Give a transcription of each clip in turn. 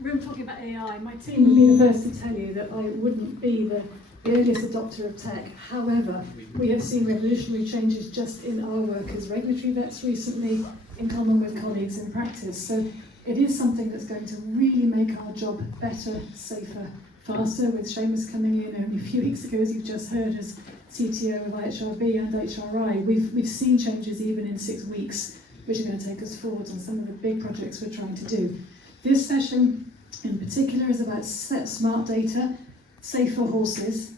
room talking about AI, my team would be the first to tell you that I wouldn't be the earliest adopter of tech. However, we have seen revolutionary changes just in our work as regulatory vets recently, in common with colleagues in practice. So it is something that's going to really make our job better, safer, faster, with Seamus coming in only a few weeks ago, as you've just heard, as CTO of IHRB and HRI. We've seen changes even in 6 weeks, which are going to take us forward on some of the big projects we're trying to do. This session in particular is about smart data, safer horses,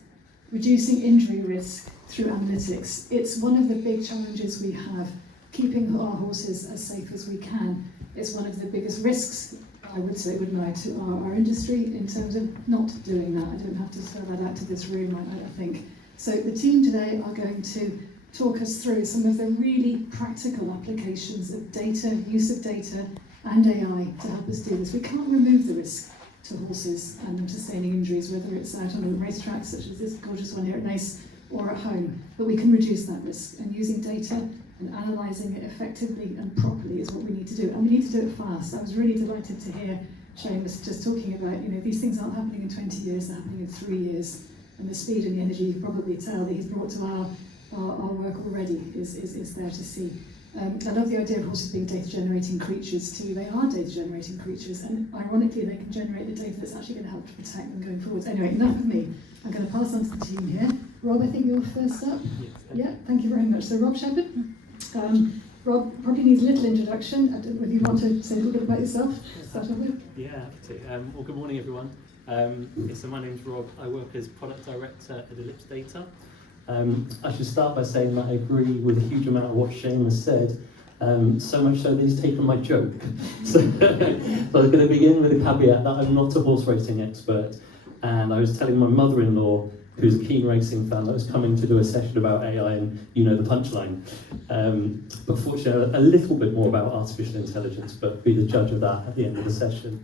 reducing injury risk through analytics. It's one of the big challenges we have, keeping our horses as safe as we can. It's one of the biggest risks, I would say, wouldn't I, to our industry in terms of not doing that. I don't have to spell that out to this room, I think. So the team today are going to talk us through some of the really practical applications of data, use of data and AI to help us do this. We can't remove the risk to horses and them sustaining injuries, whether it's out on a racetrack such as this gorgeous one here at Naas or at home, but we can reduce that risk, and using data and analysing it effectively and properly is what we need to do, and we need to do it fast. I was really delighted to hear Seamus just talking about, these things aren't happening in 20 years, they're happening in 3 years, and the speed and the energy you can probably tell that he's brought to our work already is there to see. I love the idea of horses being data-generating creatures too. They are data-generating creatures, and ironically they can generate the data that's actually going to help to protect them going forwards. Anyway, enough of me. I'm going to pass on to the team here. Rob, I think you're first up. Yeah, thank you very much. So Rob Sheppard. Rob probably needs a little introduction. I don't know if you want to say a little bit about yourself. Start off with. Yeah, happy to. Well, good morning, everyone. So my name's Rob. I work as Product Director at Ellipse Data. I should start by saying that I agree with a huge amount of what Seamus said, so much so that he's taken my joke. So I was going to begin with a caveat that I'm not a horse racing expert, and I was telling my mother-in-law, who's a keen racing fan, that I was coming to do a session about AI, and you know the punchline. But fortunately, a little bit more about artificial intelligence, but be the judge of that at the end of the session.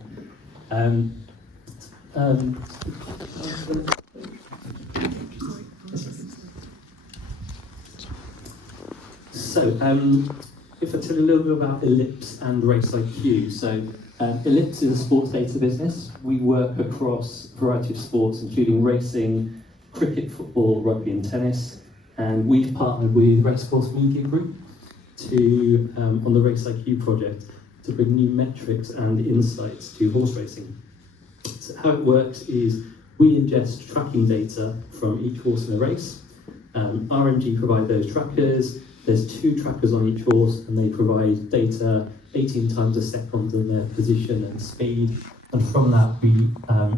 So, if I tell you a little bit about Ellipse and Race IQ. So, Ellipse is a sports data business. We work across a variety of sports, including racing, cricket, football, rugby and tennis. And we've partnered with Racecourse Media Group to, on the Race IQ project, to bring new metrics and insights to horse racing. So how it works is we ingest tracking data from each horse in a race. RMG provide those trackers. There's 2 trackers on each horse, and they provide data 18 times a second on their position and speed. And from that, we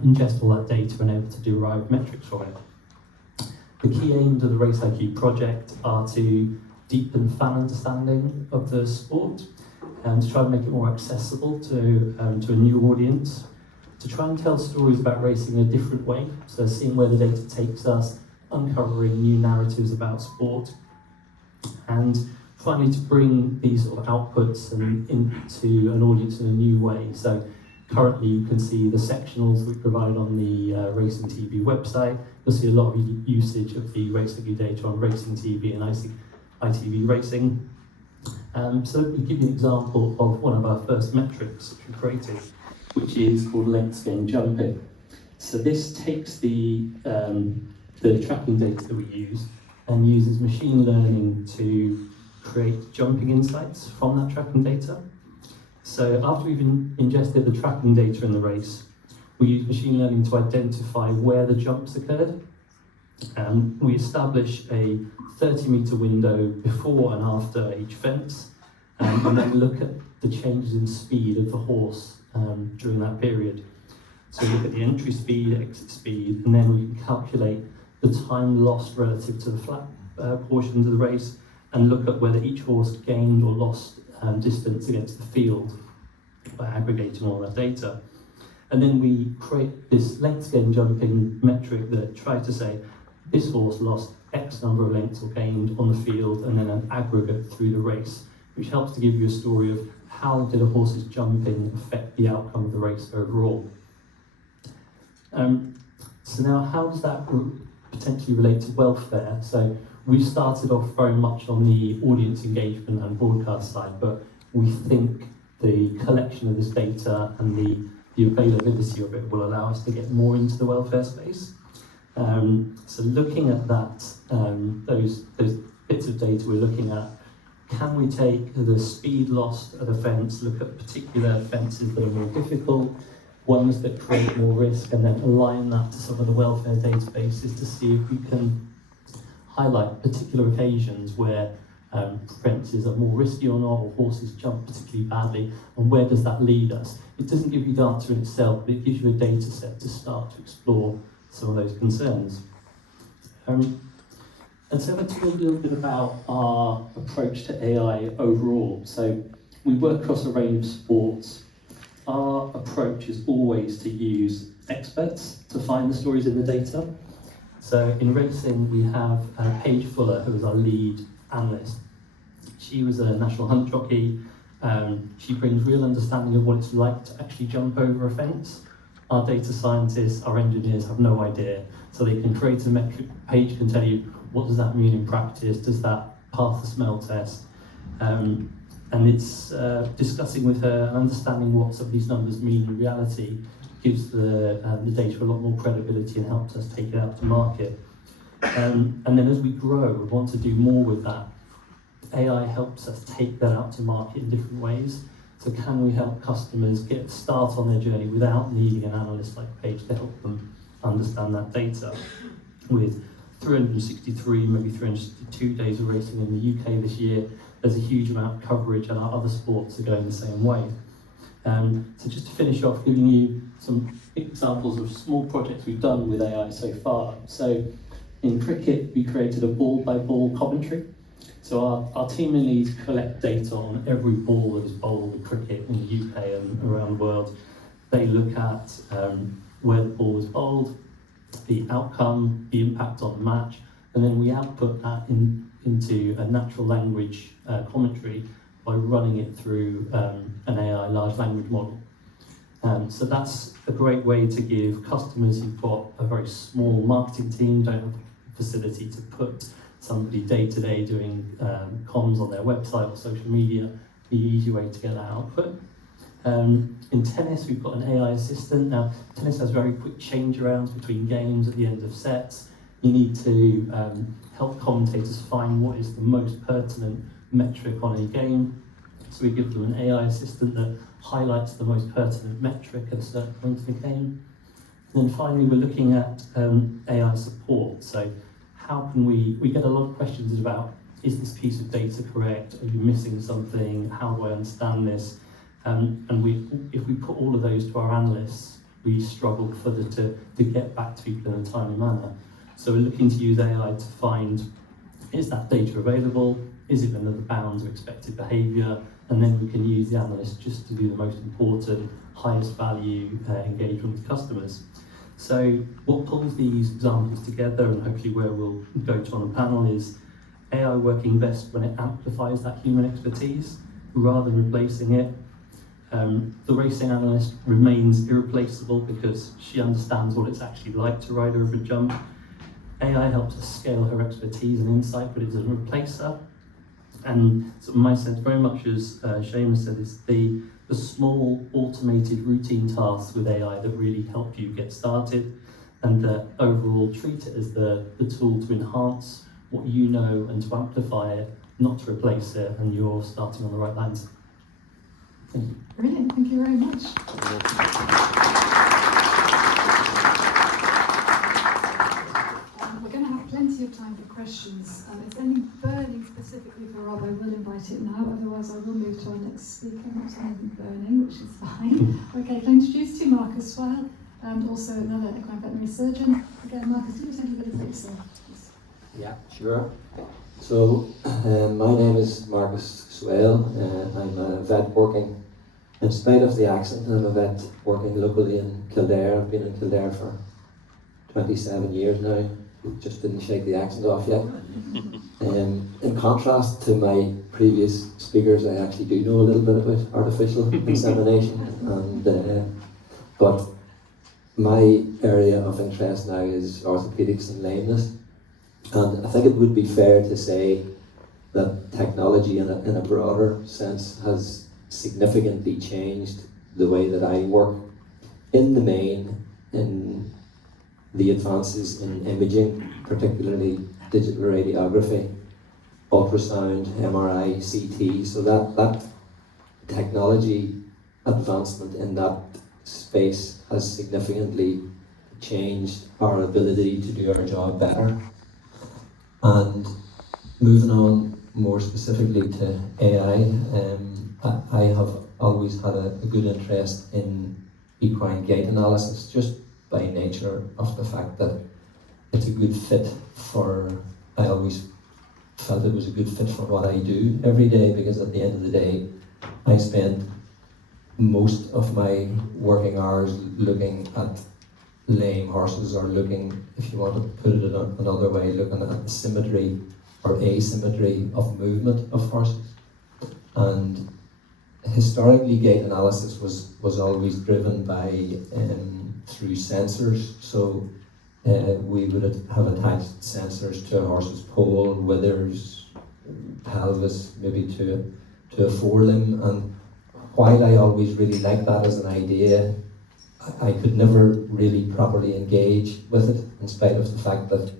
ingest all that data and are able to derive metrics from it. The key aims of the Race IQ project are to deepen fan understanding of the sport and to try and make it more accessible to a new audience, to try and tell stories about racing in a different way, so seeing where the data takes us, uncovering new narratives about sport, and finally to bring these sort of outputs into an audience in a new way. So currently you can see the sectionals we provide on the Racing TV website. You'll see a lot of usage of the Race IQ data on Racing TV and ITV Racing. So let me give you an example of one of our first metrics which we created, which is called length gain jumping. So this takes the tracking data that we use and uses machine learning to create jumping insights from that tracking data. So after we've ingested the tracking data in the race, we use machine learning to identify where the jumps occurred. We establish a 30-metre window before and after each fence, and then look at the changes in speed of the horse during that period. So we look at the entry speed, exit speed, and then we can calculate the time lost relative to the flat portions of the race, and look at whether each horse gained or lost distance against the field by aggregating all that data. And then we create this length gain jumping metric that tries to say this horse lost X number of lengths or gained on the field, and then an aggregate through the race, which helps to give you a story of how did a horse's jumping affect the outcome of the race overall. So now how does that potentially relate to welfare? So we started off very much on the audience engagement and broadcast side, but we think the collection of this data and the the availability of it will allow us to get more into the welfare space. So looking at that, those bits of data we're looking at, can we take the speed lost at a fence, look at particular fences that are more difficult, ones that create more risk, and then align that to some of the welfare databases to see if we can highlight particular occasions where fences are more risky or not, or horses jump particularly badly, and where does that lead us? It doesn't give you the answer in itself, but it gives you a data set to start to explore some of those concerns. And so let's talk a little bit about our approach to AI overall. So we work across a range of sports. Our approach is always to use experts to find the stories in the data. So in racing, we have Paige Fuller, who is our lead analyst. She was a national hunt jockey. She brings real understanding of what it's like to actually jump over a fence. Our data scientists, our engineers have no idea. So they can create a metric. Paige can tell you, what does that mean in practice? Does that pass the smell test? And it's discussing with her and understanding what some of these numbers mean in reality gives the data a lot more credibility and helps us take it out to market. And then as we grow, we want to do more with that. AI helps us take that out to market in different ways. So can we help customers get a start on their journey without needing an analyst like Paige to help them understand that data? With 363, maybe 362 days of racing in the UK this year, there's a huge amount of coverage, and our other sports are going the same way. So just to finish off, giving you some examples of small projects we've done with AI so far. So in cricket, we created a ball-by-ball commentary. So our team in Leeds collect data on every ball that is bowled in cricket in the UK and around the world. They look at where the ball was bowled, the outcome, the impact on the match, and then we output that into a natural language commentary by running it through an AI large language model. So that's a great way to give customers who've got a very small marketing team, don't have the facility to put somebody day-to-day doing comms on their website or social media, the easy way to get that output. In tennis, we've got an AI assistant. Now, tennis has very quick change-arounds between games at the end of sets. You need to help commentators find what is the most pertinent metric on a game. So we give them an AI assistant that highlights the most pertinent metric at a certain point in the game. And then finally, we're looking at AI support. So how can we get a lot of questions about, is this piece of data correct? Are you missing something? How do I understand this? And if we put all of those to our analysts, we struggle further to get back to people in a timely manner. So we're looking to use AI to find, is that data available? Is it within the bounds of expected behaviour? And then we can use the analyst just to do the most important, highest value engagement with customers. So what pulls these examples together, and hopefully where we'll go to on the panel, is AI working best when it amplifies that human expertise rather than replacing it. The racing analyst remains irreplaceable because she understands what it's actually like to ride over a jump. AI helps us scale her expertise and insight, but it doesn't replace her. And so my sense, very much as Seamus said, is the small automated routine tasks with AI that really help you get started, and overall treat it as the tool to enhance what you know and to amplify it, not to replace it, and you're starting on the right lines. Thank you. Brilliant, thank you very much. We're going to have plenty of time for questions. If there's any burning specifically for Rob, I will invite it now, otherwise I will move to our next speaker. Not anything burning, which is fine. Okay, I'll introduce to you Marcus Swail, and also another equine veterinary surgeon. Again, Marcus, do you take a bit of yourself, please? Yeah, sure. So, my name is Marcus Swail. I'm a vet working, in spite of the accent, I'm a vet working locally in Kildare. I've been in Kildare for 27 years now. Just didn't shake the accent off yet. In contrast to my previous speakers, I actually do know a little bit about artificial insemination, and but my area of interest now is orthopedics and lameness. And I think it would be fair to say that technology in a broader sense has significantly changed the way that I work. in the main, in the advances in imaging, particularly digital radiography, ultrasound, MRI, CT, so that technology advancement in that space has significantly changed our ability to do our job better. And moving on more specifically to AI, I have always had a good interest in equine gait analysis, just by nature of the fact that it's a good fit for, I always felt it was a good fit for what I do every day, because at the end of the day, I spend most of my working hours looking at lame horses, or looking, if you want to put it another way, looking at the symmetry or asymmetry of movement of horses. And historically, gait analysis was always driven by through sensors. So we would have attached sensors to a horse's poll, withers, pelvis, maybe to a forelimb. And while I always really liked that as an idea, I could never really properly engage with it, in spite of the fact that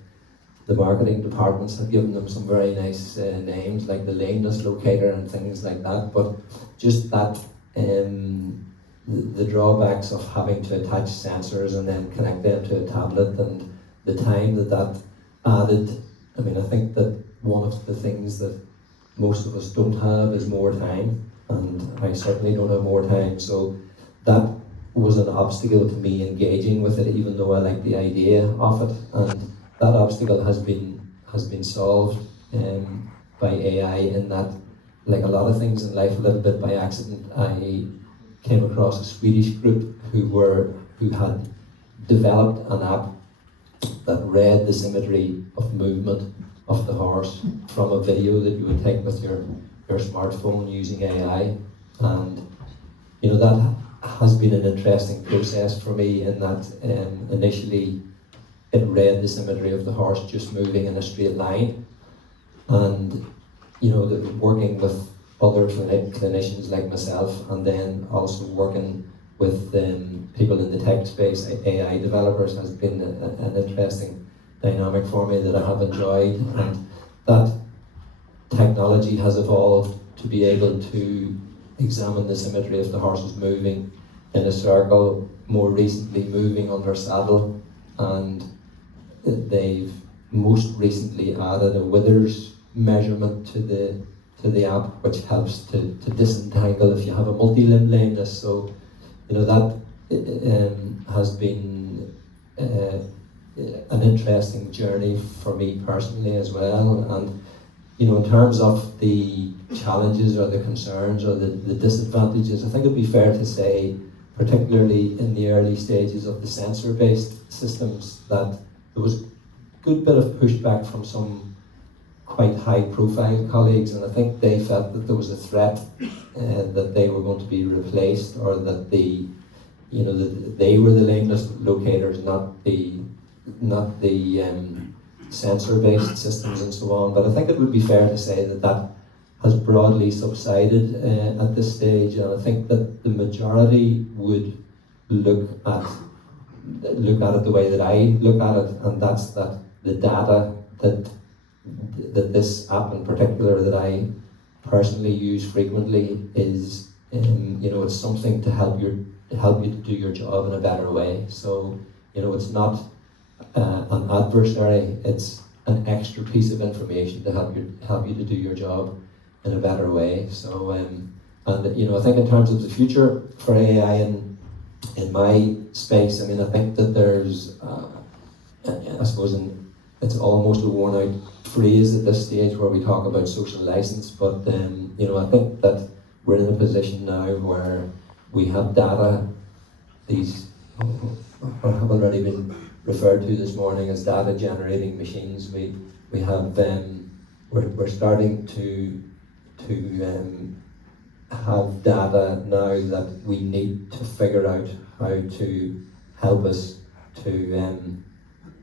the marketing departments have given them some very nice names, like the lameness locator and things like that. But just that, the drawbacks of having to attach sensors and then connect them to a tablet, and the time that added. I mean, I think that one of the things that most of us don't have is more time, and I certainly don't have more time. So that was an obstacle to me engaging with it, even though I like the idea of it. And that obstacle has been solved by AI, in that, like a lot of things in life, a little bit by accident, I came across a Swedish group who had developed an app that read the symmetry of movement of the horse from a video that you would take with your smartphone using AI. And you know, that has been an interesting process for me, in that initially it read the symmetry of the horse just moving in a straight line, and you know, working with other clinicians like myself, and then also working with people in the tech space, AI developers, has been an interesting dynamic for me that I have enjoyed. And that technology has evolved to be able to examine the symmetry of the horses moving in a circle, more recently moving under saddle, and they've most recently added a withers measurement to the app, which helps to disentangle if you have a multi-limb lameness. So you know, that has been an interesting journey for me personally as well. And you know, in terms of the challenges or the concerns or the disadvantages, I think it'd be fair to say, particularly in the early stages of the sensor-based systems, that there was a good bit of pushback from some quite high-profile colleagues, and I think they felt that there was a threat that they were going to be replaced, or that they were the lameness locators, not the sensor-based systems and so on. But I think it would be fair to say that has broadly subsided at this stage, and I think that the majority would look at it the way that I look at it, and that's that the data that this app in particular that I personally use frequently is, it's something to help you to do your job in a better way. So it's not an adversary; it's an extra piece of information to help you to do your job in a better way. So I think in terms of the future for AI in my space, I mean, I think that there's I suppose it's almost a worn out phrase at this stage where we talk about social license, but I think that we're in a position now where we have data. These have already been referred to this morning as data generating machines. We have we're starting to have data now that we need to figure out how to help us to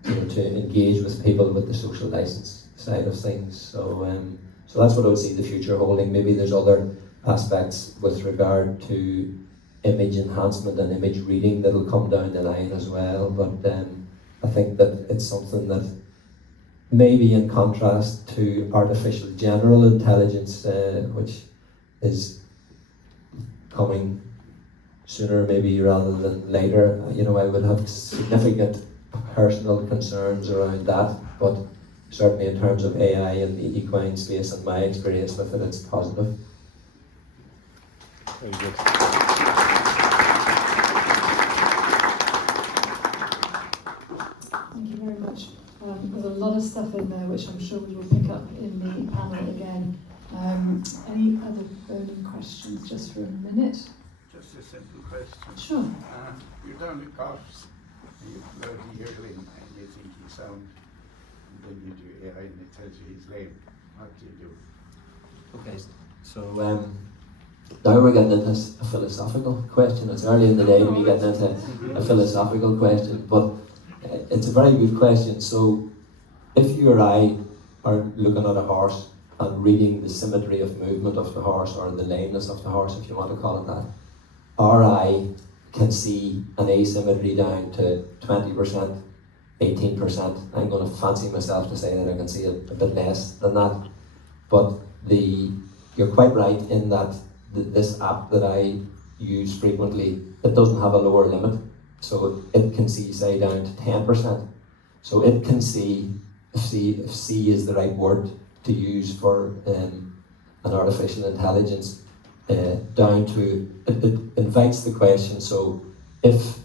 engage with people with the social license side of things. So that's what I would see the future holding. Maybe there's other aspects with regard to image enhancement and image reading that'll come down the line as well. But I think that it's something that maybe in contrast to artificial general intelligence, which is coming sooner maybe rather than later, I would have significant personal concerns around that, but certainly in terms of AI in the equine space and my experience with it, it's positive. Very good. Thank you very much. There's a lot of stuff in there which I'm sure we will pick up in the panel again. Any other burning questions just for a minute? Just a simple question. Sure. You're down the cops, and you load the yearling, and you think he's sound, and then you do AI and it tells you he's lame. What do you do? Okay, so now we're getting into a philosophical question. It's early in the day to be getting into a philosophical question, but it's a very good question. So if you or I are looking at a horse and reading the symmetry of movement of the horse, or the lameness of the horse, if you want to call it that, our eye can see an asymmetry down to 20%, 18%. I'm going to fancy myself to say that I can see a bit less than that. But you're quite right in that this app that I use frequently, it doesn't have a lower limit. So it can see, say, down to 10%. So it can see, if C is the right word to use for an artificial intelligence, down to, it invites the question, so if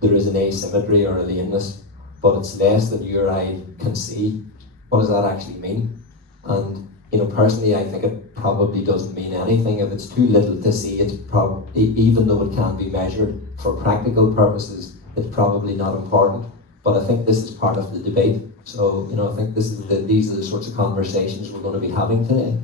there is an asymmetry or a lameness, but it's less than your eye can see, what does that actually mean? And personally, I think it probably doesn't mean anything. If it's too little to see, it's probably, even though it can be measured for practical purposes, it's probably not important. But I think this is part of the debate. So, I think these are the sorts of conversations we're going to be having today.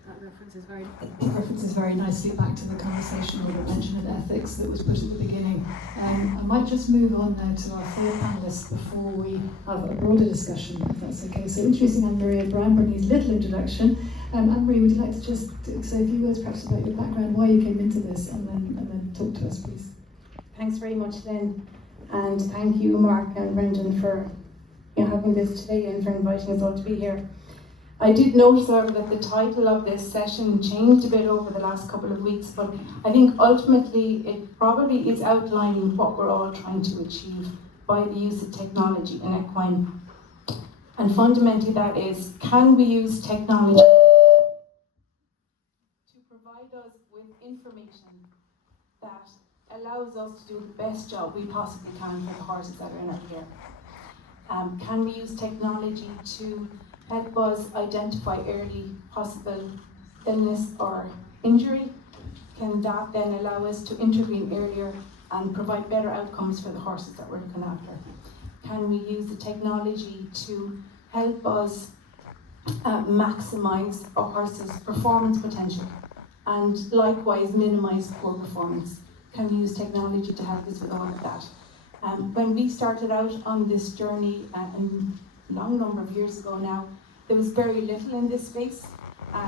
That references very nicely back to the conversation or the mention of ethics that was put at the beginning. I might just move on now to our third panellist before we have a broader discussion, if that's okay. So introducing Annemarie Brittany's little introduction. Annemarie, would you like to just say a few words perhaps about your background, why you came into this, and then talk to us, please? Thanks very much, Lynn, and thank you, Mark and Brendan, for having this today and for inviting us all to be here. I did notice, however, that the title of this session changed a bit over the last couple of weeks, but I think ultimately it probably is outlining what we're all trying to achieve by the use of technology in equine. And fundamentally that is, can we use technology to provide us with information that allows us to do the best job we possibly can for the horses that are in our care? Can we use technology to help us identify early possible illness or injury? Can that then allow us to intervene earlier and provide better outcomes for the horses that we're looking after? Can we use the technology to help us maximise a horse's performance potential and likewise minimise poor performance? Can we use technology to help us with all of that? When we started out on this journey a long number of years ago now, there was very little in this space,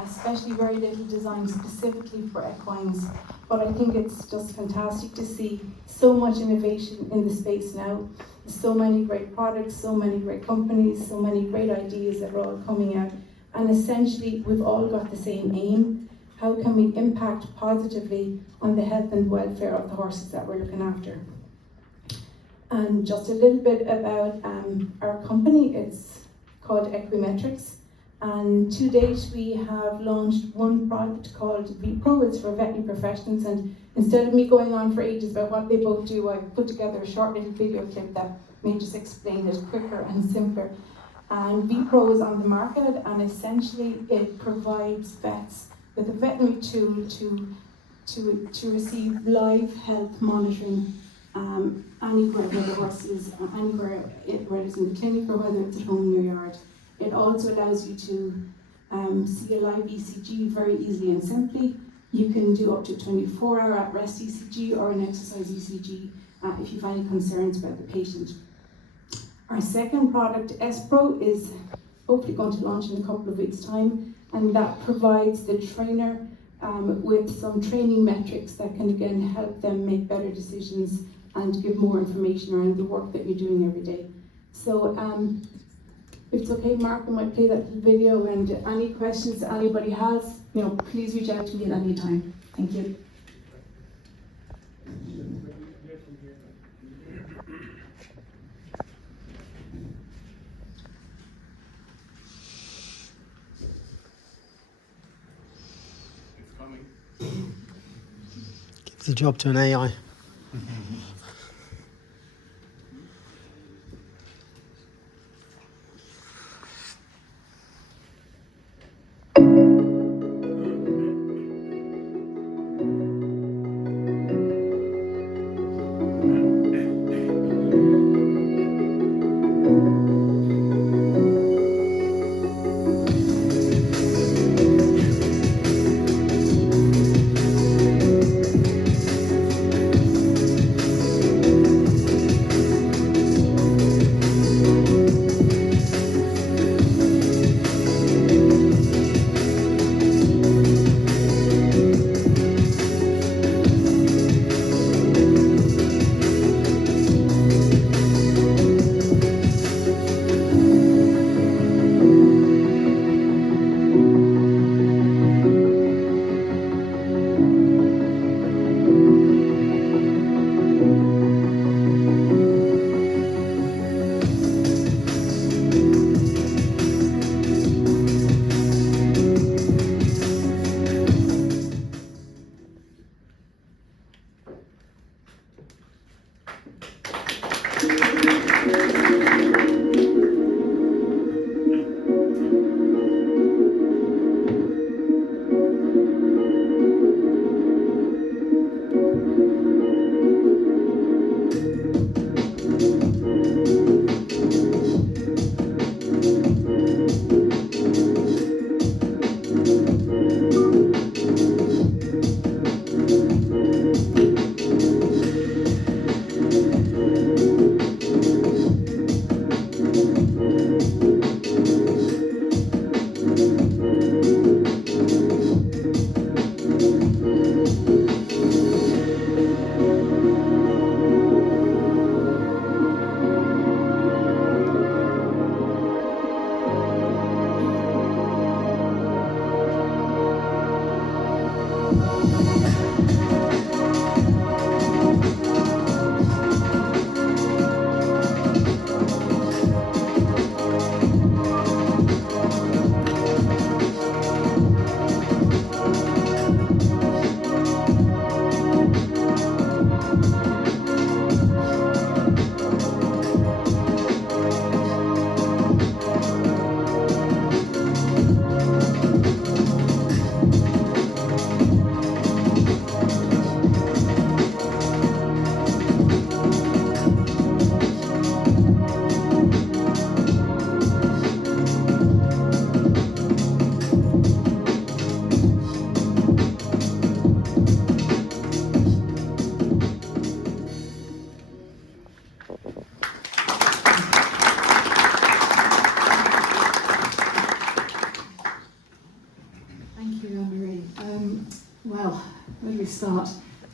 especially very little designed specifically for equines. But I think it's just fantastic to see so much innovation in the space now. So many great products, so many great companies, so many great ideas that are all coming out. And essentially, we've all got the same aim. How can we impact positively on the health and welfare of the horses that we're looking after? And just a little bit about our company. It's called Equimetrics, and to date we have launched one product called VPro. It's for veterinary professionals, and instead of me going on for ages about what they both do, I've put together a short little video clip that may just explain it quicker and simpler. And VPro is on the market, and essentially it provides vets with a veterinary tool to receive live health monitoring anywhere where the horse is, anywhere whether it's in the clinic or whether it's at home in your yard. It also allows you to see a live ECG very easily and simply. You can do up to 24-hour at-rest ECG or an exercise ECG if you find any concerns about the patient. Our second product, S-Pro, is hopefully going to launch in a couple of weeks' time, and that provides the trainer with some training metrics that can again help them make better decisions and give more information around the work that you're doing every day. So if it's okay, Mark, I might play that video, and any questions that anybody has, please reach out to me at any time. Thank you. It's coming. Give the job to an AI. Well, where do we start?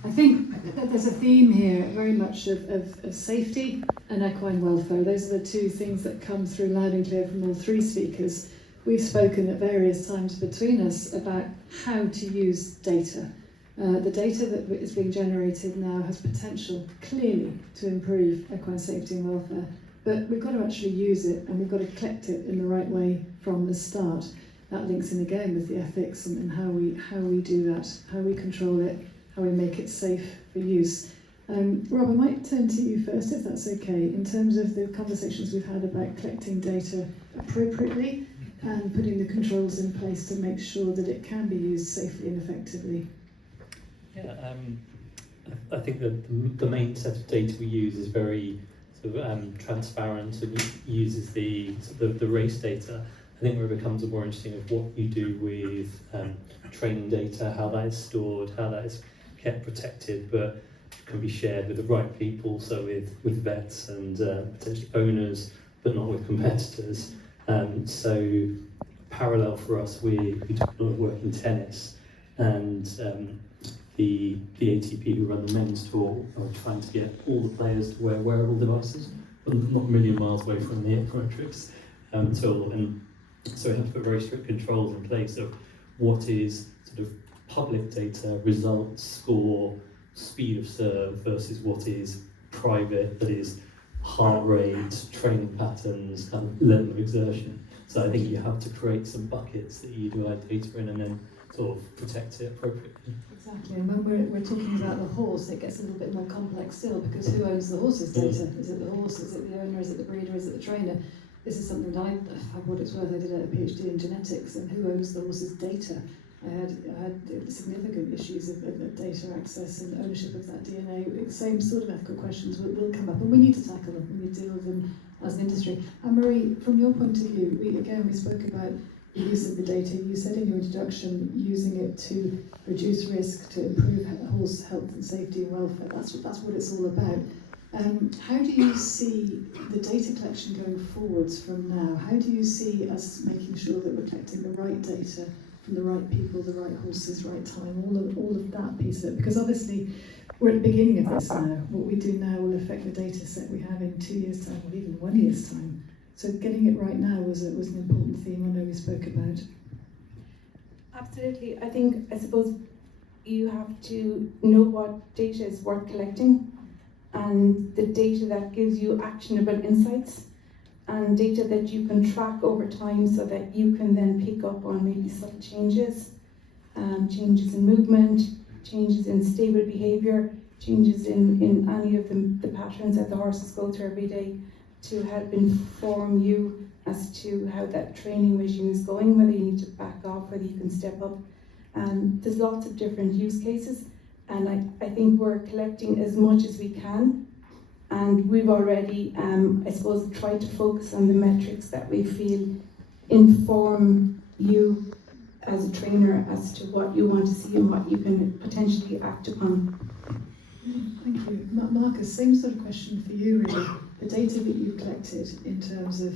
I think that there's a theme here very much of safety and equine welfare. Those are the two things that come through loud and clear from all three speakers. We've spoken at various times between us about how to use data. The data that is being generated now has potential, clearly, to improve equine safety and welfare. But we've got to actually use it, and we've got to collect it in the right way from the start. That links in again with the ethics and how we do that, how we control it, how we make it safe for use. Rob, I might turn to you first, if that's okay, in terms of the conversations we've had about collecting data appropriately and putting the controls in place to make sure that it can be used safely and effectively. Yeah, I think that the main set of data we use is very sort of transparent and uses the race data. I think where it becomes more interesting of what you do with training data, how that is stored, how that is kept protected, but can be shared with the right people, so with vets and potentially owners, but not with competitors. So parallel for us, we do a lot of work in tennis, and the ATP who run the men's tour are trying to get all the players to wear wearable devices, but not a million miles away from the Equimetrics tool. And so we have to put very strict controls in place of what is sort of public data, results, score, speed of serve versus what is private, that is heart rate, training patterns, kind of level of exertion. So I think you have to create some buckets that you do add data in and then sort of protect it appropriately. Exactly, and when we're talking about the horse, it gets a little bit more complex still, because who owns the horse's data? Is it the horse, is it the owner, is it the breeder, is it the trainer? This is something that for what it's worth, I did a PhD in genetics, and who owns the horse's data? I had significant issues of data access and ownership of that DNA. Same sort of ethical questions will come up, and we need to tackle them. We need to deal with them as an industry. Annemarie, from your point of view, we spoke about the use of the data. You said in your introduction, using it to reduce risk, to improve horse health and safety and welfare. That's what it's all about. How do you see the data collection going forwards from now? How do you see us making sure that we're collecting the right data from the right people, the right horses, right time, all of that piece of it? Because obviously we're at the beginning of this now. What we do now will affect the data set we have in 2 years' time, or even 1 year's time. So getting it right now was an important theme I know we spoke about. Absolutely. I suppose you have to know what data is worth collecting, and the data that gives you actionable insights, and data that you can track over time so that you can then pick up on maybe subtle changes, changes in movement, changes in stable behaviour, changes in any of the patterns that the horses go through every day, to help inform you as to how that training regime is going, whether you need to back off, whether you can step up. There's lots of different use cases, and I think we're collecting as much as we can, and we've already, I suppose, tried to focus on the metrics that we feel inform you as a trainer as to what you want to see and what you can potentially act upon. Thank you. Marcus, same sort of question for you really. The data that you've collected in terms of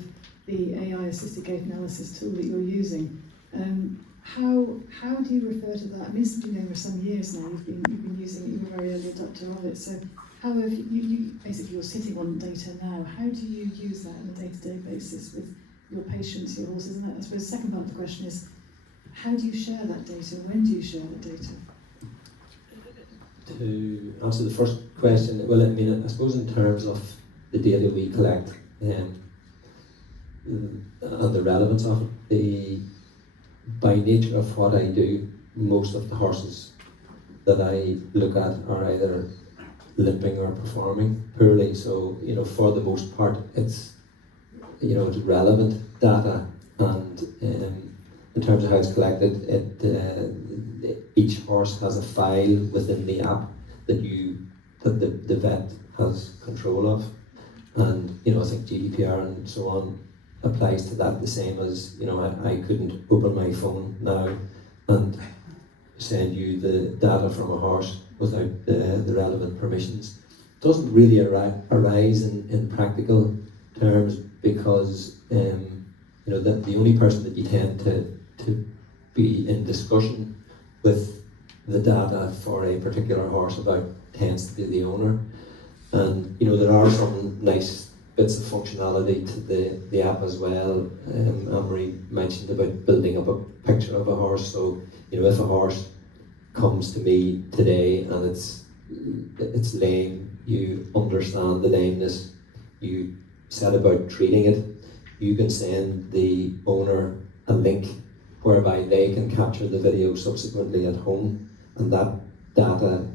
the AI-assisted gait analysis tool that you're using, how do you refer to that? I mean, it's been over some years now, you've been using it, you're a very early adopter of it, so how have you basically you're sitting on data now, how do you use that on a day-to-day basis with your patients, your horses? And I suppose the second part of the question is, how do you share that data? When do you share that data? To answer the first question, well, I mean, I suppose in terms of the data we collect and the relevance of it, by nature of what I do, most of the horses that I look at are either limping or performing poorly. So, for the most part, it's relevant data, and in terms of how it's collected, each horse has a file within the app that the vet has control of, and I think GDPR and so on applies to that the same as I couldn't open my phone now and send you the data from a horse without the relevant permissions. It doesn't really arise in practical terms, because that the only person that you tend to be in discussion with the data for a particular horse about tends to be the owner. And there are some nice bits of functionality to the app as well. Annemarie mentioned about building up a picture of a horse. So if a horse comes to me today and it's lame, you understand the lameness, you set about treating it, you can send the owner a link whereby they can capture the video subsequently at home, and that data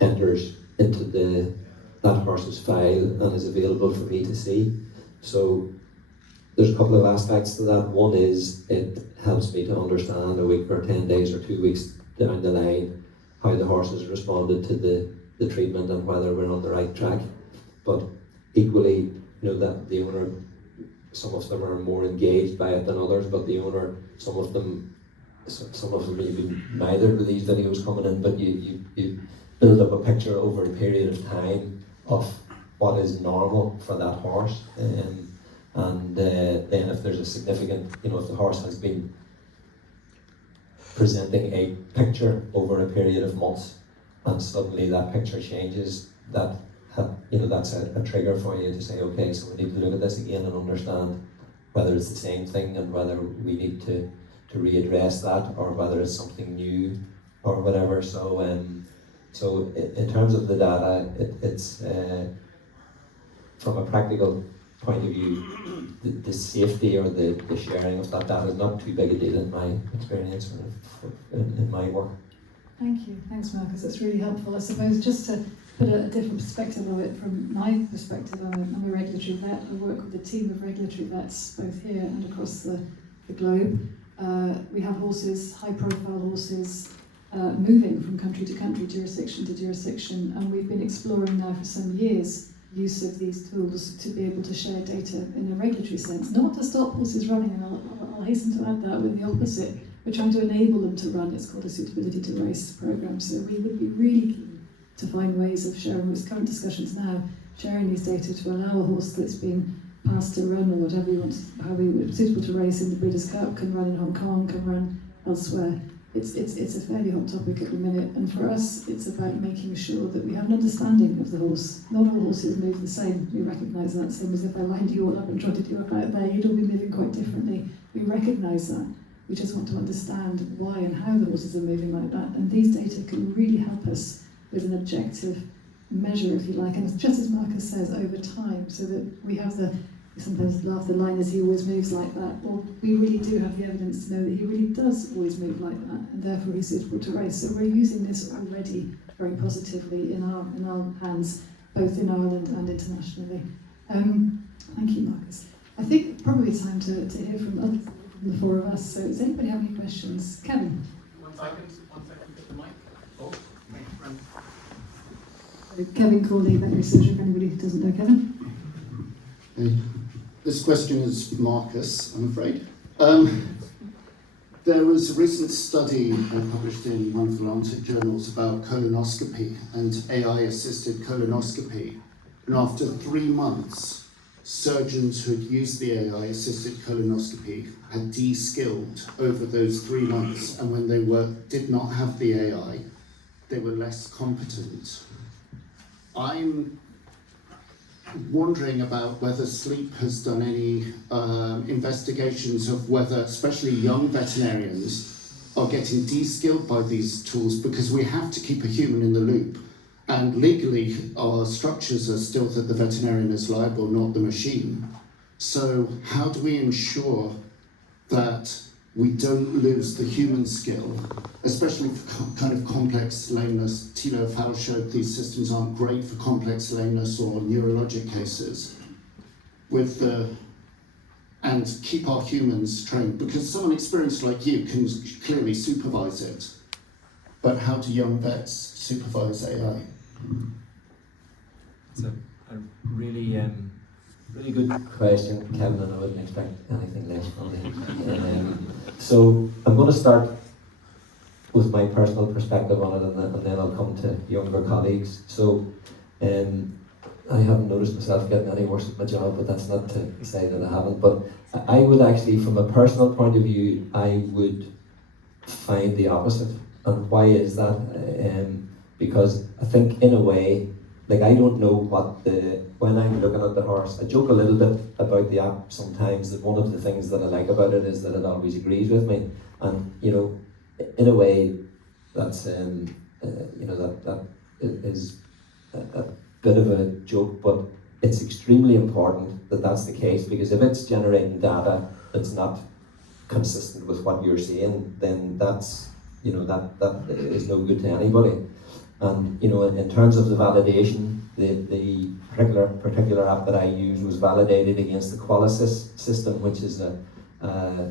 enters into that horse's file and is available for me to see. So there's a couple of aspects to that. One is it helps me to understand a week or 10 days or 2 weeks down the line how the horse has responded to the treatment and whether we're on the right track. But equally, that the owner, some of them are more engaged by it than others, but the owner, some of them maybe neither of these videos coming in, but you build up a picture over a period of time of what is normal for that horse, and then if there's a significant, if the horse has been presenting a picture over a period of months, and suddenly that picture changes, that's a trigger for you to say, okay, so we need to look at this again and understand whether it's the same thing and whether we need to readdress that, or whether it's something new or whatever. So in terms of the data, it's from a practical point of view, the safety or the sharing of that data is not too big a deal in my experience in my work. Thank you. Thanks, Marcus. That's really helpful. I suppose just to put a different perspective of it from my perspective, I'm a regulatory vet. I work with a team of regulatory vets both here and across the globe. We have horses, high-profile horses, moving from country to country, jurisdiction to jurisdiction, and we've been exploring now for some years use of these tools to be able to share data in a regulatory sense, not to stop horses running, and I'll hasten to add that with the opposite. We're trying to enable them to run. It's called a suitability to race program. So we would be really keen to find ways of sharing, with current discussions now, sharing these data to allow a horse that's been passed to run or whatever you want, suitable to race in the Breeders' Cup, can run in Hong Kong, can run elsewhere. It's a fairly hot topic at the minute, and for us it's about making sure that we have an understanding of the horse. Not all horses move the same, we recognise that, same as if I lined you all up and trotted you up out there, you'd all be moving quite differently. We recognise that. We just want to understand why and how the horses are moving like that, and these data can really help us with an objective measure, if you like, and just as Marcus says, over time, so that we have we sometimes laugh, the line is he always moves like that. Well, we really do have the evidence to know that he really does always move like that, and therefore he's suitable to race. So we're using this already very positively in our hands, both in Ireland and internationally. Thank you, Marcus. I think probably time to hear from the four of us. So does anybody have any questions? Kevin? One second, get the mic. Oh, microphone. Kevin Corley, veterinary surgeon, if anybody doesn't know Kevin. This question is for Marcus, I'm afraid. There was a recent study published in one of the Lancet journals about colonoscopy and AI-assisted colonoscopy. And after 3 months, surgeons who had used the AI-assisted colonoscopy had de-skilled over those 3 months. And when they did not have the AI, they were less competent. I'm wondering about whether Sleep has done any investigations of whether, especially young veterinarians, are getting de-skilled by these tools, because we have to keep a human in the loop. And legally, our structures are still that the veterinarian is liable, not the machine. So how do we ensure that we don't lose the human skill, especially for kind of complex lameness? Tilo Fowl showed these systems aren't great for complex lameness or neurologic cases. And keep our humans trained, because someone experienced like you can clearly supervise it. But how do young vets supervise AI? It's a really good question, Kevin, and I wouldn't expect anything less from you. So I'm going to start with my personal perspective on it, and then I'll come to younger colleagues. So I haven't noticed myself getting any worse at my job, but that's not to say that I haven't. But I would actually, from a personal point of view, I would find the opposite. And why is that? Because I think in a way, like, I don't know when I'm looking at the horse, I joke a little bit about the app sometimes, that one of the things that I like about it is that it always agrees with me. And, in a way, that's, that is a bit of a joke, but it's extremely important that that's the case, because if it's generating data that's not consistent with what you're seeing, then that's, that is no good to anybody. And in terms of the validation, the particular app that I use was validated against the Qualisys system, which is a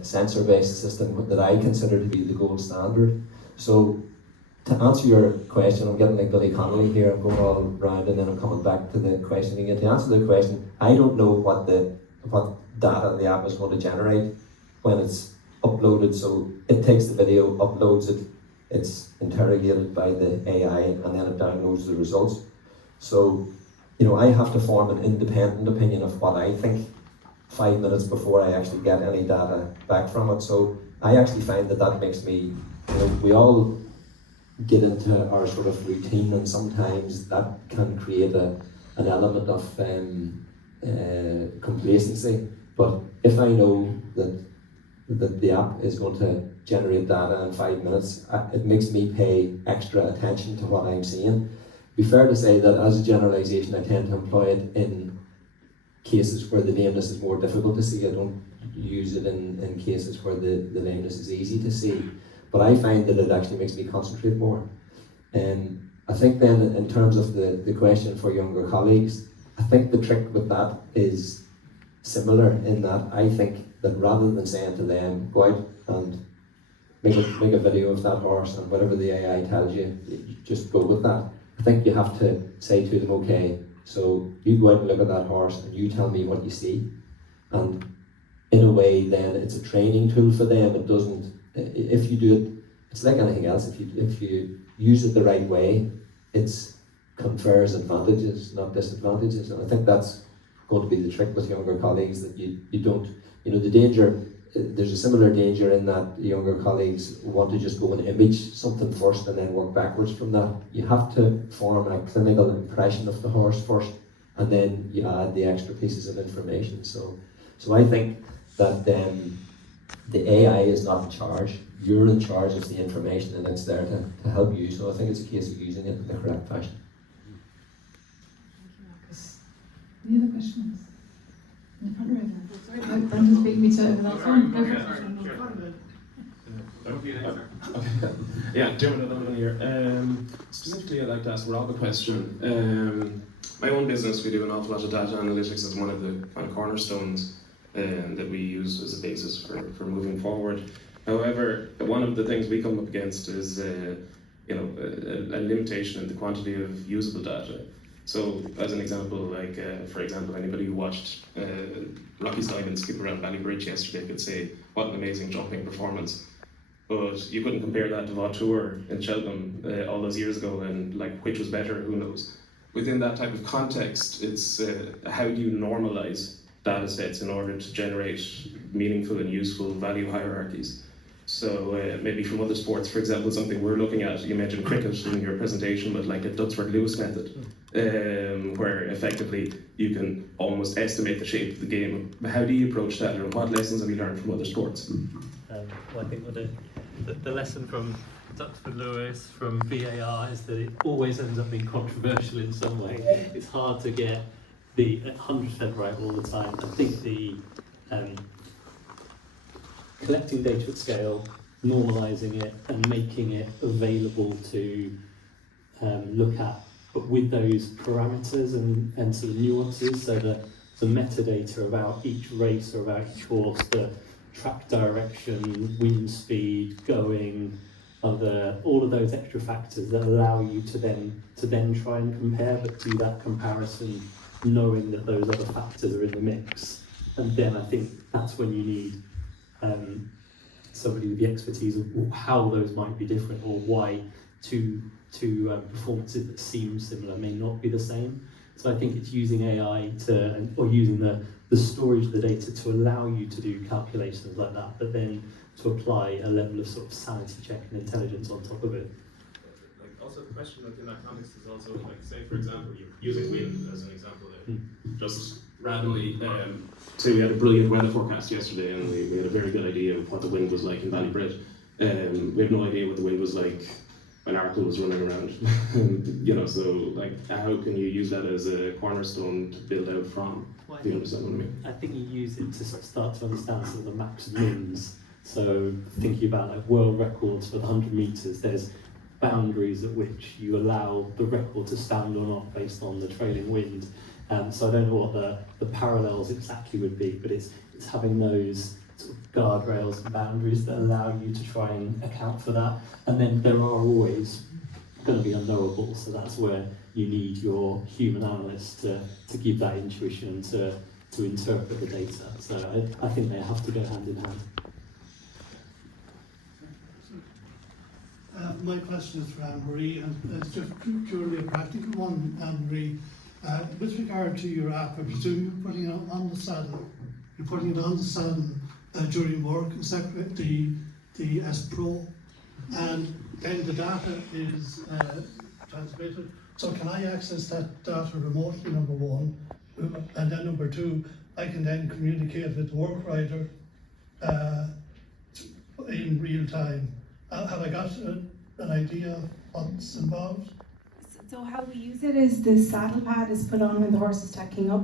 sensor-based system that I consider to be the gold standard. So to answer your question, I'm getting like Billy Connolly here, I'm going all round and then I'm coming back to the question again. To answer the question, I don't know what data the app is going to generate when it's uploaded. So it takes the video, uploads it, it's interrogated by the AI, and then it downloads the results. So, I have to form an independent opinion of what I think 5 minutes before I actually get any data back from it. So I actually find that makes me we all get into our sort of routine, and sometimes that can create an element of complacency. But if I know that the app is going to generate data in 5 minutes, it makes me pay extra attention to what I'm seeing. Be fair to say that as a generalisation, I tend to employ it in cases where the lameness is more difficult to see. I don't use it in cases where the lameness is easy to see. But I find that it actually makes me concentrate more. And I think then in terms of the question for younger colleagues, I think the trick with that is similar in that I think that rather than saying to them, go out and make a video of that horse and whatever the AI tells you, just go with that. I think you have to say to them, okay, so you go out and look at that horse and you tell me what you see. And in a way then it's a training tool for them. It doesn't, if you do it, it's like anything else. If you use it the right way, it confers advantages, not disadvantages. And I think that's going to be the trick with younger colleagues, that you don't, the danger, there's a similar danger in that younger colleagues want to just go and image something first and then work backwards from that. You have to form a clinical impression of the horse first, and then you add the extra pieces of information. So I think that the AI is not in charge. You're in charge of the information, and it's there to help you. So I think it's a case of using it in the correct fashion. Thank you, Marcus. Any other questions? In the front row there. Sorry, Brendan's beating me to it over that phone. Go for it. Yeah, Dermot O'Donovan here. Specifically, I'd like to ask Rob a question. My own business, we do an awful lot of data analytics as one of the kind of cornerstones that we use as a basis for moving forward. However, one of the things we come up against is a limitation in the quantity of usable data. So, as an example, for example, anybody who watched Rocky's Diamond skip around Ballybridge yesterday could say, what an amazing jumping performance. But you couldn't compare that to Vautour in Cheltenham all those years ago, and which was better, who knows. Within that type of context, it's how do you normalize data sets in order to generate meaningful and useful value hierarchies? So maybe from other sports, for example, something we're looking at, you mentioned cricket in your presentation, but like a Dutsworth-Lewis method, where effectively you can almost estimate the shape of the game. How do you approach that, or what lessons have you learned from other sports? Well, I think the lesson from Dutsworth-Lewis, from VAR, is that it always ends up being controversial in some way. It's hard to get the 100% right all the time. I think the collecting data at scale, normalising it and making it available to look at, but with those parameters and sort of nuances, so the metadata about each race or about each horse, the track direction, wind speed, going, all of those extra factors that allow you to then try and compare, but do that comparison knowing that those other factors are in the mix. And then I think that's when you need somebody with the expertise of how those might be different, or why two performances that seem similar may not be the same. So I think it's using AI or using the storage of the data to allow you to do calculations like that, but then to apply a level of sort of sanity check and intelligence on top of it. Also the question within that context is also, say for example, you're using wind as an example there. Just randomly, say we had a brilliant weather forecast yesterday, and we had a very good idea of what the wind was like in Ballybridge. We had no idea what the wind was like when Arkle was running around. So how can you use that as a cornerstone to build out from? Do you understand what I mean? I think you use it to start to understand some of the max and mins. So thinking about world records for the 100 metres, there's boundaries at which you allow the record to stand or not based on the trailing wind. So I don't know what the parallels exactly would be, but it's having those sort of guardrails and boundaries that allow you to try and account for that. And then there are always going to be unknowables, so that's where you need your human analysts to give that intuition to interpret the data. So I think they have to go hand in hand. My question is for Annemarie, and it's just purely a practical one, Annemarie. With regard to your app, I presume you're putting it on the saddle. You're putting it on the saddle during work. Is that correct? The S Pro. and then the data is transmitted. So can I access that data remotely, number one? And then number two, I can then communicate with the work writer in real time. Have I got an idea of what's involved? So how we use it is the saddle pad is put on when the horse is tacking up.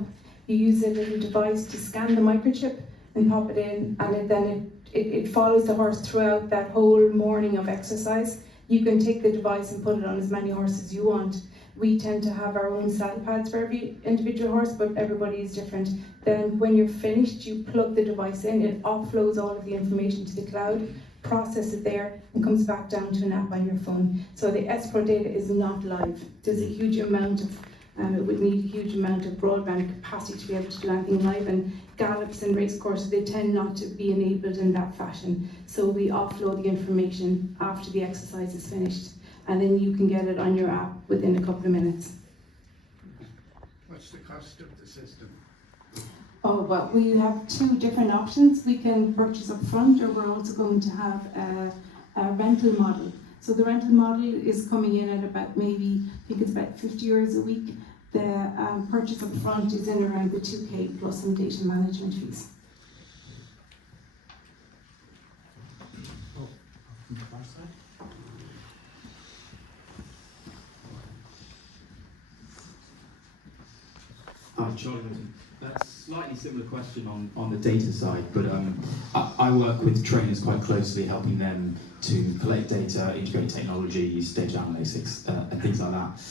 You use a little device to scan the microchip and pop it in, and then it follows the horse throughout that whole morning of exercise. You can take the device and put it on as many horses you want. We tend to have our own saddle pads for every individual horse, but everybody is different. Then when you're finished, you plug the device in, it offloads all of the information to the cloud, process it there, and comes back down to an app on your phone. So the S-Pro data is not live. There's a huge amount of, it would need a huge amount of broadband capacity to be able to do anything live, and gallops and race courses, they tend not to be enabled in that fashion. So we offload the information after the exercise is finished, and then you can get it on your app within a couple of minutes. What's the cost of the system? Oh, well, we have two different options. We can purchase up front, or we're also going to have a rental model. So the rental model is coming in at about maybe, I think it's about €50 a week. The purchase up front is in around the 2K plus some data management fees. Hi, Charlie. A slightly similar question on the data side, but I work with trainers quite closely, helping them to collect data, integrate technologies, data analytics, and things like that.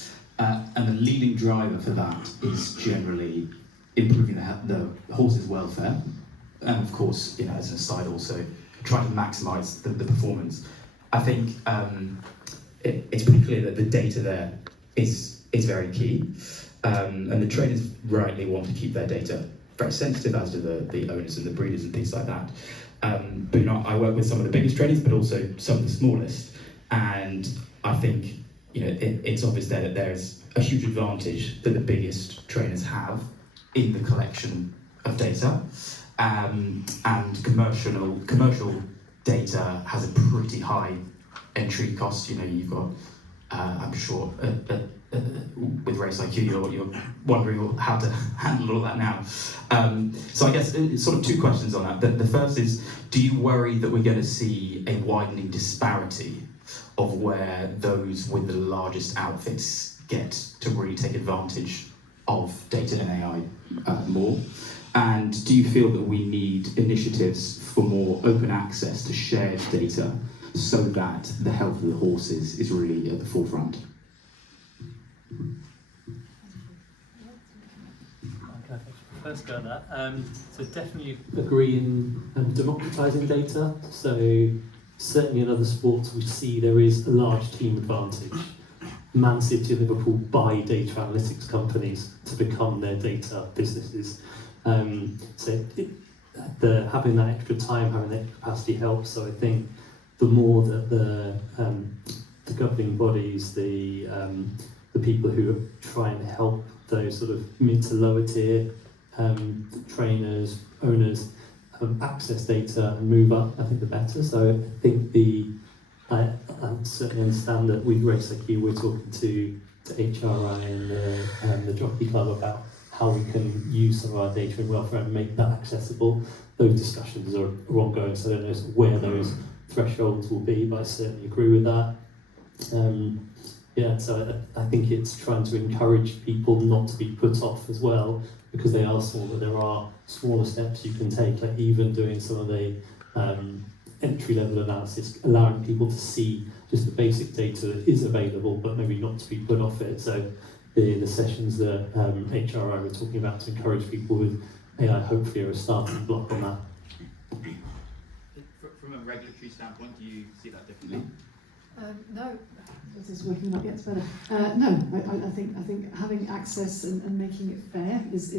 And the leading driver for that is generally improving the horse's welfare, and of course, as an aside, also trying to maximise the performance. I think it's pretty clear that the data there is very key. And the trainers rightly want to keep their data very sensitive, as do the owners and the breeders and things like that. But I work with some of the biggest trainers, but also some of the smallest. And I think it's obvious there that there's a huge advantage that the biggest trainers have in the collection of data. And commercial data has a pretty high entry cost. You've got, I'm sure, with Race IQ, you're wondering how to handle all that now. So I guess sort of two questions on that. The first is, do you worry that we're going to see a widening disparity of where those with the largest outfits get to really take advantage of data and AI more? And do you feel that we need initiatives for more open access to shared data so that the health of the horses is really at the forefront? First go at that. So definitely agree in democratising data. So certainly in other sports we see there is a large team advantage. Man City and Liverpool buy data analytics companies to become their data businesses. So having that extra time, having that capacity helps. So I think the more that the governing bodies, the people who are trying to help those sort of mid to lower tier trainers, owners access data and move up, I think the better. So I think I certainly understand that with Race IQ we're talking to HRI and the Jockey Club about how we can use some of our data and welfare and make that accessible. Those discussions are ongoing, so I don't know where those thresholds will be, but I certainly agree with that. So I think it's trying to encourage people not to be put off as well, because they are small, but there are smaller steps you can take, like even doing some of the entry-level analysis, allowing people to see just the basic data that is available, but maybe not to be put off it. So the sessions that HRI were talking about to encourage people with AI hopefully are a starting block on that. From a regulatory standpoint, do you see that differently? No. This is working out yet better. No, I think having access and making it fair is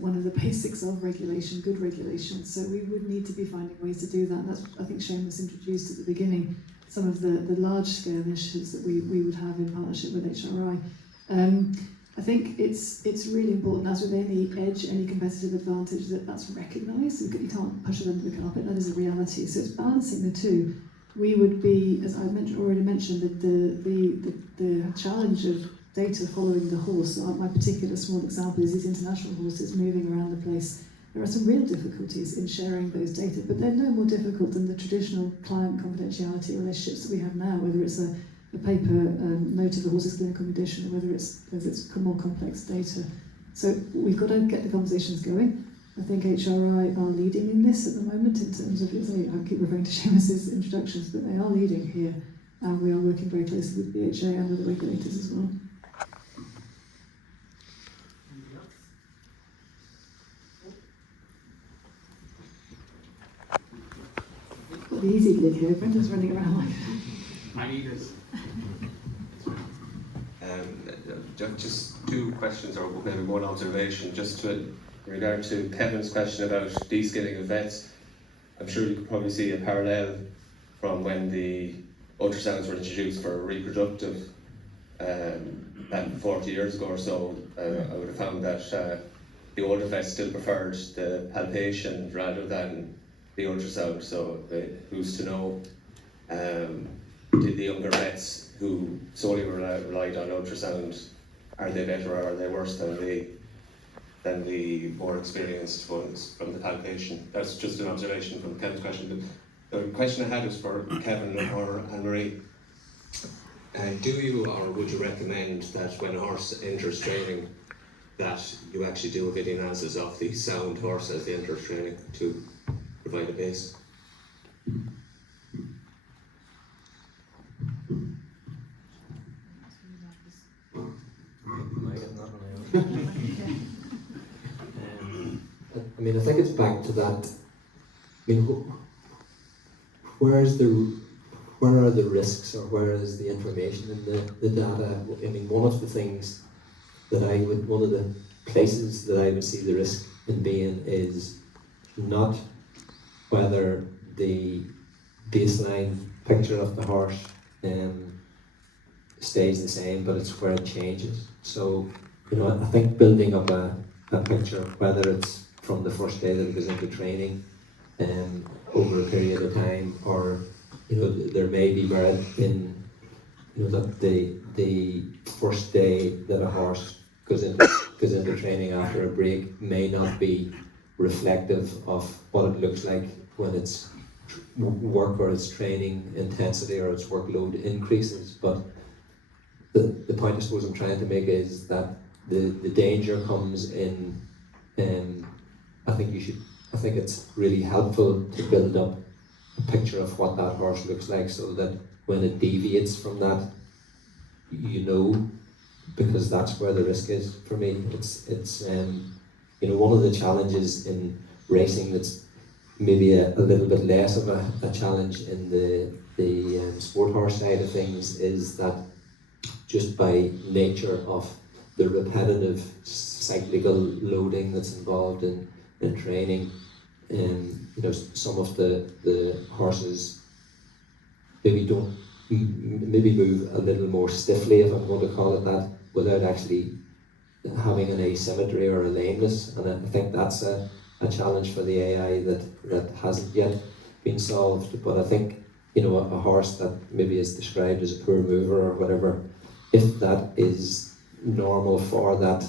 one of the basics of regulation, good regulation. So we would need to be finding ways to do that. And that's, I think Seamus introduced at the beginning some of the large scale initiatives that we would have in partnership with HRI. I think it's really important, as with any edge, any competitive advantage, that's recognised. You can't push it under the carpet, that is a reality. So it's balancing the two. we would be, as I already mentioned, that the challenge of data following the horse. So my particular small example is these international horses moving around the place. There are some real difficulties in sharing those data, but they're no more difficult than the traditional client confidentiality relationships that we have now, whether it's a paper note of the horse's clinical condition, or whether it's more complex data. So we've got to get the conversations going. I think HRI are leading in this at the moment in terms of, I keep referring to Seamus's introductions, but they are leading here, and we are working very closely with BHA and with the regulators as well. Got the easy gig here. Brenda's running around like I need this. Just two questions, or maybe one observation, just to, in regard to Kevin's question about de-skilling of vets. I'm sure you could probably see a parallel from when the ultrasounds were introduced for reproductive back 40 years ago or so. I would have found that the older vets still preferred the palpation rather than the ultrasound, so who's to know, did the younger vets who solely relied on ultrasound, are they better or are they worse than the more experienced ones from the palpation? That's just an observation from Kevin's question. The question I had was for Kevin or Annemarie. Do you or would you recommend that when a horse enters training that you actually do a video analysis of the sound horse as they enter training to provide a base? I mean, I think it's back to that. I mean, where are the risks, or where is the information in the data? I mean, one of the places that I would see the risk in being is not whether the baseline picture of the horse stays the same, but it's where it changes. So, I think building up a picture, whether it's from the first day that it goes into training over a period of time, or there may be merit in that the first day that a horse goes into training after a break may not be reflective of what it looks like when its work or its training intensity or its workload increases. But the point I suppose I'm trying to make is that the danger comes in. I think it's really helpful to build up a picture of what that horse looks like, so that when it deviates from that, because that's where the risk is for me. It's one of the challenges in racing that's maybe a little bit less of a challenge in the sport horse side of things is that just by nature of the repetitive cyclical loading that's involved in training, some of the horses maybe move a little more stiffly, if I'm going to call it that, without actually having an asymmetry or a lameness, and I think that's a challenge for the AI that hasn't yet been solved. But I think a horse that maybe is described as a poor mover or whatever, if that is normal for that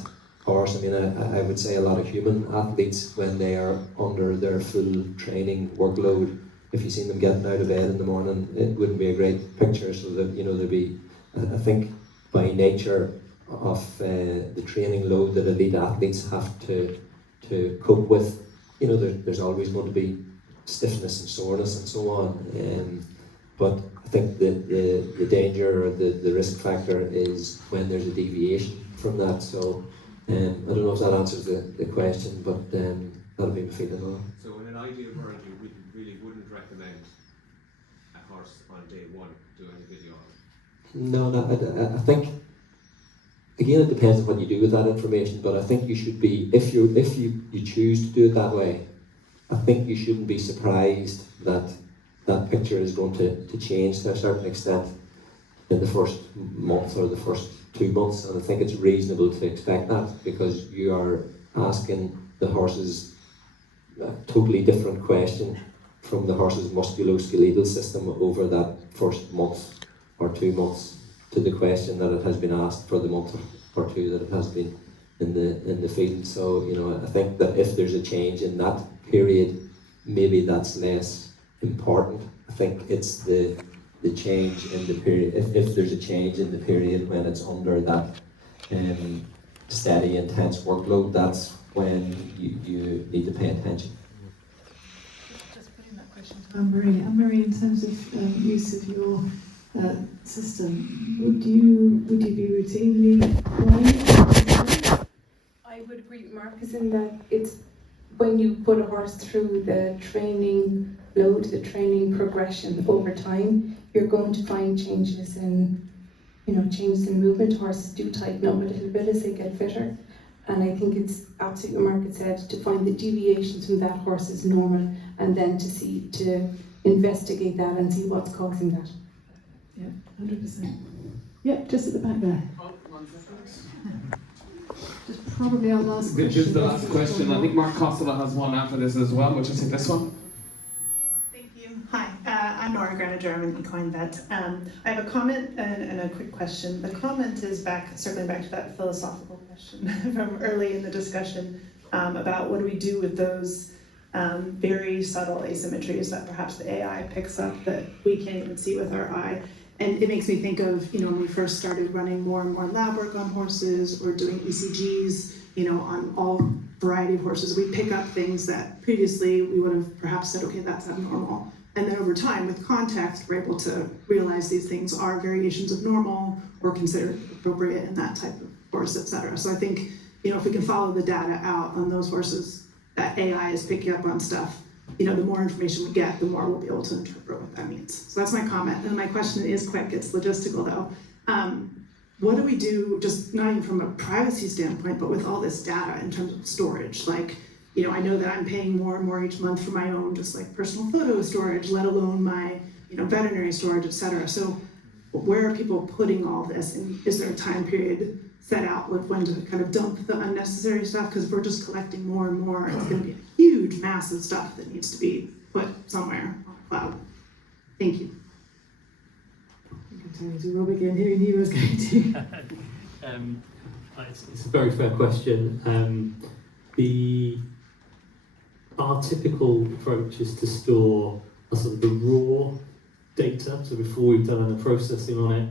horse, I mean, I would say a lot of human athletes, when they are under their full training workload, if you seen them getting out of bed in the morning, it wouldn't be a great picture. So that there'd be, I think, by nature of the training load that elite athletes have to cope with, there's always going to be stiffness and soreness and so on. But I think the danger or the risk factor is when there's a deviation from that. So I don't know if that answers the question, but that'll be my feeling on it. So in an ideal world, you really wouldn't recommend a horse on day one do any video on it? No, I think, again, it depends on what you do with that information, but I think you should be, if you choose to do it that way, I think you shouldn't be surprised that that picture is going to change to a certain extent in the first month or the first 2 months, and I think it's reasonable to expect that, because you are asking the horses a totally different question from the horse's musculoskeletal system over that first month or 2 months to the question that it has been asked for the month or two that it has been in the field. So, you know, I think that if there's a change in that period, maybe that's less important. I think it's the change in the period, if there's a change in the period when it's under that steady, intense workload, that's when you need to pay attention. Just putting that question to Annemarie. Annemarie, in terms of use of your system, would you be routinely running? I would agree with Marcus in that it's when you put a horse through the training load, the training progression over time, you're going to find changes in, changes in movement. Horses do tighten up a little bit as they get fitter. And I think it's absolutely what Marcus said, to find the deviations from that horse is normal, and then to investigate that and see what's causing that. Yeah, 100%. Yep, just at the back there. Oh, 1 second. Just probably our last question. This is the last question. I think Mark Costello has one after this as well, which is this one. Thank you. Hi, I'm Nora Granager. I'm an equine vet. I have a comment and a quick question. The comment is circling back to that philosophical question from early in the discussion about what do we do with those very subtle asymmetries that perhaps the AI picks up that we can't even see with our eye. And it makes me think of, when we first started running more and more lab work on horses or doing ECGs, on all variety of horses, we pick up things that previously we would have perhaps said, okay, that's abnormal. And then over time, with context, we're able to realize these things are variations of normal or considered appropriate in that type of horse, et cetera. So I think, if we can follow the data out on those horses that AI is picking up on stuff, the more information we get, the more we'll be able to interpret what that means. So that's my comment. And my question is quick, it's logistical though. What do we do, just not even from a privacy standpoint, but with all this data in terms of storage? Like, I know that I'm paying more and more each month for my own, just like personal photo storage, let alone my, veterinary storage, et cetera. So where are people putting all this? And is there a time period set out with when to kind of dump the unnecessary stuff? Because if we're just collecting more and more, it's going to be a huge mass of stuff that needs to be put somewhere on the cloud. Thank you. I think I'm turning to Rob again here, and he was going to. It's a very fair question. Our typical approach is to store sort of the raw data, so before we've done any processing on it,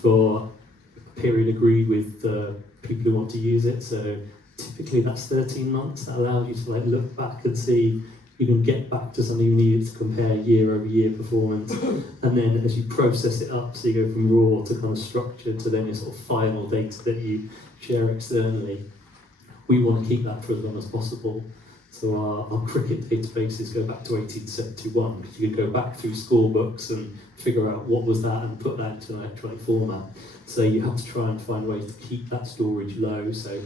for a period agreed with the people who want to use it. So typically that's 13 months. That allows you to look back and see, you can get back to something you needed to compare year over year performance. And then as you process it up, so you go from raw to kind of structured to then your sort of final data that you share externally, we want to keep that for as long as possible. So our cricket databases go back to 1871, because you can go back through school books and figure out what was that and put that into an electronic format. So you have to try and find ways to keep that storage low. So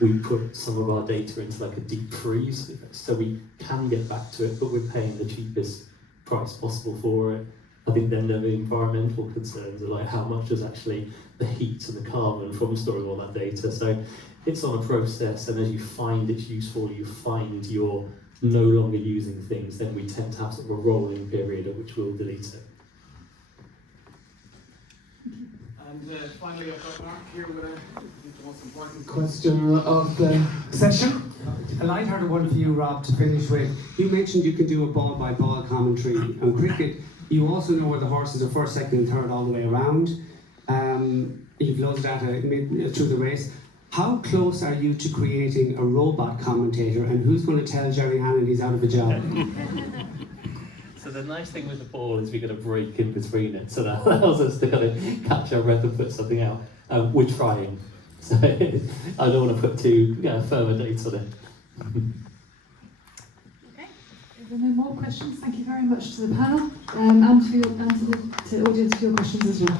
we put some of our data into a deep freeze, so we can get back to it, but we're paying the cheapest price possible for it. I think then there are environmental concerns of how much is actually the heat and the carbon from storing all that data. So it's on a process, and as you find it's useful, you find you're no longer using things, then we tend to have sort of a rolling period at which we'll delete it. And finally, I've got Mark here with the most important question of the session. A light-hearted one for you, Rob, to finish with. You mentioned you can do a ball-by-ball commentary on cricket. You also know where the horses are first, second, and third all the way around. You've loads of data through the race. How close are you to creating a robot commentator, and who's going to tell Jerry Hannon he's out of a job? So the nice thing with the ball is we get a break in between it, so that allows us to kind of catch our breath and put something out. We're trying, so I don't want to put too firm a date on it. Okay, if there are no more questions, thank you very much to the panel and to the audience for your questions as well.